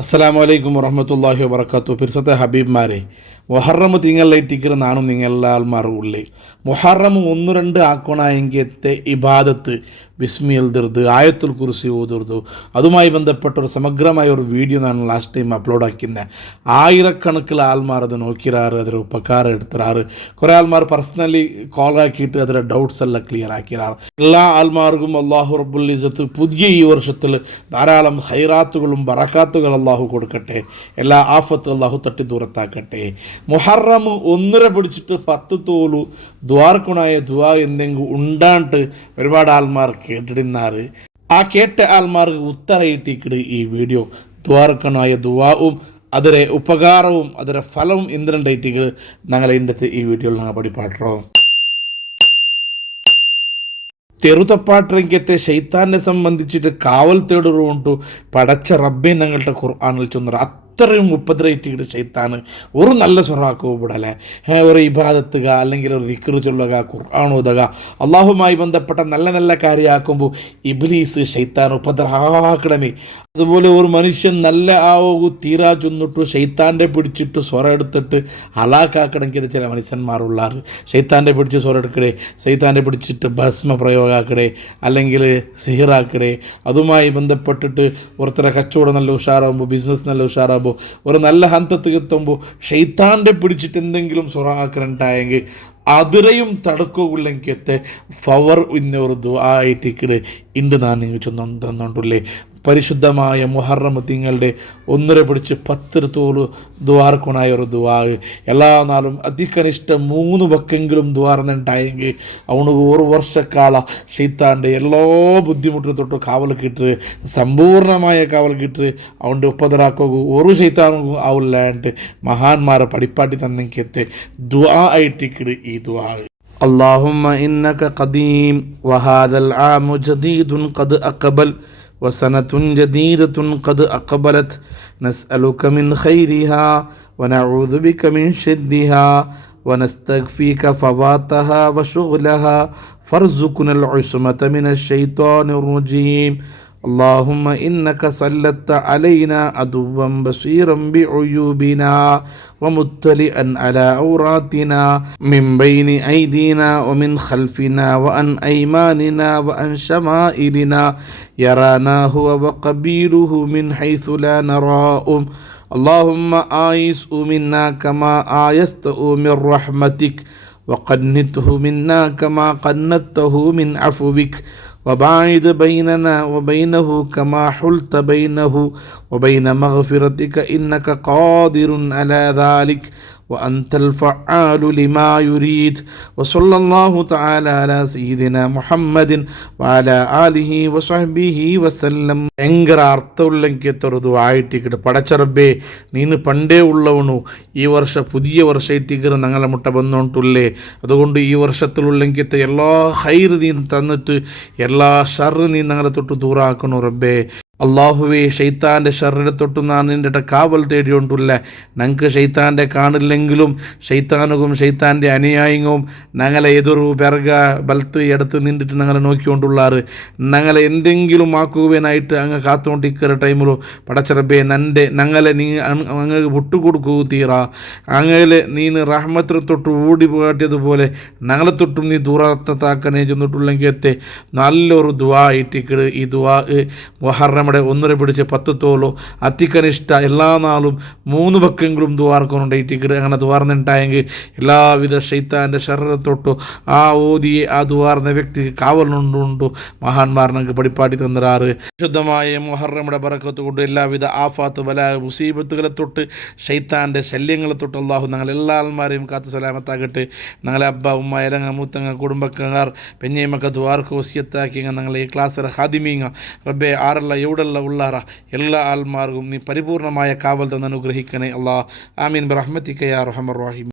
അസ്സലാമു അലൈക്കും വറഹ്മത്തുള്ളാഹി വബറകാതുഹു. പിർസത്തെ ഹബീബ്മാരെ, മുഹറം തിങ്കളായിട്ടിക്കറ് നാനും നിങ്ങളാൽമാർ ഉള്ളേ. മുഹറം 1-2 ആക്കണായെങ്കിലത്തെ ഇബാദത്ത് ബിസ്മി എഴുതിർത്, ആയത്തുൽ കുർസി ഓതിർതു, അതുമായി ബന്ധപ്പെട്ട ഒരു സമഗ്രമായ ഒരു വീഡിയോ ഞാൻ ലാസ്റ്റ് ടൈം അപ്ലോഡ് ആക്കുന്നത്. ആയിരക്കണക്കിൽ ആൾമാർ അത് നോക്കിറാറ്, അതിൽ ഉപകാരം എടുത്തിറാറ്. കുറേ ആൾമാർ പേഴ്സണലി കോൾ ആക്കിയിട്ട് അതിലെ ഡൗട്ട്സ് എല്ലാം ക്ലിയർ ആക്കിറാറ്. എല്ലാ ആൾമാർക്കും അള്ളാഹു റബ്ബുൽ ഇസ്സത്ത് പുതിയ ഈ വർഷത്തിൽ ധാരാളം ഹൈറാത്തുകളും ബറക്കാത്തുകളും അള്ളാഹു കൊടുക്കട്ടെ. എല്ലാ ആഫത്ത് അള്ളാഹു തട്ടി ദൂരത്താക്കട്ടെ. മുഹറം 1 പിടിച്ചിട്ട് 10 തോലു ദ്വാർക്കുണായ ദുആ എന്തെങ്കിലും ഉണ്ടാണ്ട് ഒരുപാട് ആൾമാർ കേട്ടിടുന്നാറ്. ആ കേട്ട ആൾമാർക്ക് ഉത്തരയിട്ടിക്കിട് ഈ വീഡിയോ ദ്വാർക്കണായ ദുആവും അതിലെ ഉപകാരവും അതിലെ ഫലവും എന്തിനുണ്ടായിട്ടിക്കിട് ഞങ്ങളെ ഇന്നത്തെ ഈ വീഡിയോയിൽ ഞങ്ങൾ പഠിപ്പാട്ടോ. ചെറുതപ്പാട്ടിരങ്കത്തെ ഷെയ്ത്താനെ സംബന്ധിച്ചിട്ട് കാവൽ തേടുറുകൊണ്ടു പടച്ച റബ്ബെ ഞങ്ങളുടെ ഖുർആനിൽ ചൊന്നറ അത്രയും ഉപദ്രവിച്ചിട്ട് ഷെയ്ത്താന് ഒരു നല്ല സ്വറാക്കവും വിടലെ. ഒരു ഇബാദത്തുക അല്ലെങ്കിൽ ഒരു ദിക്റ് ചൊല്ലുക, ഖുർആൻ ഓതുക, അള്ളാഹുമായി ബന്ധപ്പെട്ട നല്ല നല്ല കാര്യമാക്കുമ്പോൾ ഇബ്ലീസ് ഷെയ്ത്താൻ ഉപദ്രവാക്കണമേ. അതുപോലെ ഒരു മനുഷ്യൻ നല്ല ആവൂ തീരാ ചൊന്നിട്ടു ഷെയ്ത്താൻ്റെ പിടിച്ചിട്ട് സ്വറ എടുത്തിട്ട് ഹലാക്കാക്കണമെങ്കിൽ ചില മനുഷ്യന്മാരുള്ളാറ്. ഷെയ്ത്താൻ്റെ പിടിച്ച് സ്വറ എടുക്കണേ, ഷെയ്ത്താൻ്റെ പിടിച്ചിട്ട് ഭസ്മ പ്രയോഗമാക്കണേ, അല്ലെങ്കിൽ സിഹിറാക്കണേ. അതുമായി ബന്ധപ്പെട്ടിട്ട് ഒരുത്തര കച്ചവടം നല്ല ഉഷാറാകുമ്പോൾ, ബിസിനസ് നല്ല ഉഷാറാകുമ്പോൾ, ഒരു നല്ല ഹന്തത്തിൽ എത്തുമ്പോൾ ഷെയ്ത്താൻ്റെ പിടിച്ചിട്ട് എന്തെങ്കിലും സ്വറാക്കലുണ്ടായെങ്കിൽ അതിരെയും തടുക്കുള്ളെങ്കിലത്തെ ഫവർ ഇന്ന ഒരു ദുആ ആയിട്ടിക്കട് ഇണ്ട് ഞാൻ നിങ്ങൾ തന്നുകൊണ്ടുള്ളേ. പരിശുദ്ധമായ മുഹറം തിങ്ങളുടെ 1 പിടിച്ച് 10 തോല് ദ്വാർക്കുണായ ഒരു ദുആ എല്ലാ നാളും അതികനിഷ്ഠ 3 വക്കെങ്കിലും ദ്വാർന്നുണ്ടായെങ്കിൽ അവന് ഒരു വർഷക്കാല ഷെയ്ത്താൻ്റെ എല്ലാ ബുദ്ധിമുട്ടിൽ തൊട്ട് കാവൽ കിട്ട്, സമ്പൂർണ്ണമായ കാവൽ കിട്ട്, അവൻ്റെ ഉപദ്രാക്കു ഒരു ഷെയ്ത്താനും ആവില്ലാണ്ട് മഹാന്മാരെ പഠിപ്പാട്ടി തന്നെങ്കത്തെ ദുആ ആയിട്ടിക്കിട് ഈ ദുആ. اللهم إنك قديم وهذا العام جديد قد أقبل وسنة جديدة قد أقبلت نسألك من خيرها ونعوذ بك من شرها ونستغفيك فواتها وشغلها فارزقنا العصمة من الشيطان الرجيم. اللهم إنك سلطت علينا عدوا بصيرا بعيوبنا ومطلئا على عوراتنا من بين أيدينا ومن خلفنا وعن أيماننا وعن شمائلنا يرانا هو وقبيله من حيث لا نراء. اللهم آيسه منا كما آيسته من رحمتك وقنته منا كما قنته من عفوك وباعد بيننا وبينه كما حلت بينه وبين مغفرتك إنك قادر على ذلك وأنت الفعال لما يريد. وصلى الله تعالى على سيدنا محمد وعلى آله وصحبه وسلم. ഭയങ്കര അർത്ഥമുള്ളെങ്കിത്തൊരു ദുആയിട്ടിക്കട്ടെ. പടച്ചറബേ, നീന് പണ്ടേ ഉള്ളവണു ഈ പുതിയ വർഷമായിട്ടിക്കറ് ഞങ്ങളെ മുട്ട വന്നോണ്ടുള്ളേ. അതുകൊണ്ട് ഈ വർഷത്തിലുള്ളെങ്കിത്തെ എല്ലാ ഹൈറ് നീ തന്നിട്ട് എല്ലാ ഷർറ് നീ ഞങ്ങളെ തൊട്ട് ദൂറാക്കണു റബ്ബേ. അള്ളാഹുവേ, ഷെയ്ത്താൻ്റെ ഷർറിനെ തൊട്ട് ഞാൻ നിൻ്റെ കാവൽ തേടിയോണ്ടുള്ള. ഞങ്ങൾക്ക് ഷെയ്ത്താൻ്റെ കാണില്ലെങ്കിലും ഷെയ്ത്താനുകും ഷെയ്ത്താൻ്റെ അനുയായിയും ഞങ്ങളെ എതിരു പിറക ബലത്ത് എടുത്ത് നിന്നിട്ട് ഞങ്ങളെ നോക്കിക്കൊണ്ടുള്ളാറ്. ഞങ്ങളെ എന്തെങ്കിലും ആക്കുവാനായിട്ട് അങ്ങ് കാത്തുകൊണ്ടിരിക്കുന്ന ടൈമിലോ പടച്ചറബേ ഞങ്ങളെ നീ അങ്ങ് വിട്ടുകൊടുക്കൂ തീറാ. അങ്ങനെ നീ റഹ്മത്തിനെ തൊട്ട് ഓടി കാട്ടിയതുപോലെ ഞങ്ങളെ തൊട്ടും നീ ദൂരത്താക്കണേ ചെന്നിട്ടുള്ളെങ്കിലത്തെ നല്ലൊരു ദുആ ആയിട്ടിക്കട്. ഈ ദുആ മുഹറം 1 പിടിച്ച് 10 തോലോ അതികനിഷ്ഠ എല്ലാ നാളും 3 വക്കെങ്കിലും ദ്വാർക്കൊണ്ടായിട്ടിക്കട്. അങ്ങനെ ദ്വാർന്നുണ്ടായെങ്കിൽ എല്ലാവിധ ഷെയ്ത്താൻ്റെ ശരീരം തൊട്ടു ആ ഓതിയെ ആ ദ്വാർന്ന വ്യക്തിക്ക് കാവലുണ്ടുണ്ടു മഹാന്മാർ ഞങ്ങൾക്ക് പഠിപ്പാട്ടി തന്നിറാറ്. ശുദ്ധമായ മുഹറയുടെ ബറക്കത്ത് കൊണ്ട് എല്ലാവിധ ആഫാത്ത് ബല മുസീബത്തുകളെ തൊട്ട് ഷെയ്ത്താൻ്റെ ശല്യങ്ങളെ തൊട്ട് അള്ളാഹു ഞങ്ങൾ എല്ലാ ആൾമാരെയും കാത്തു സലാമത്താകട്ടെ. ഞങ്ങളെ അബ്ബ ഉമ്മ ഇലങ്ങ മൂത്തങ്ങ കുടുംബക്കാർ പെഞ്ഞേമക്ക ദ്വാർക്ക് വസിയത്താക്കി ഞങ്ങളെ ഈ ക്ലാസ്സിലെ ഹാദിമീങ്ങ റബ്ബെ ആറല്ല എവിടെയുള്ള ഉള്ളാറ എല്ലാ ആൾമാർക്കും നീ പരിപൂർണമായ കാവൽ തന്നെ അനുഗ്രഹിക്കണേ അല്ലാ. ആമീൻ ബിറഹ്മതിക യാ അർഹമർ റഹീം.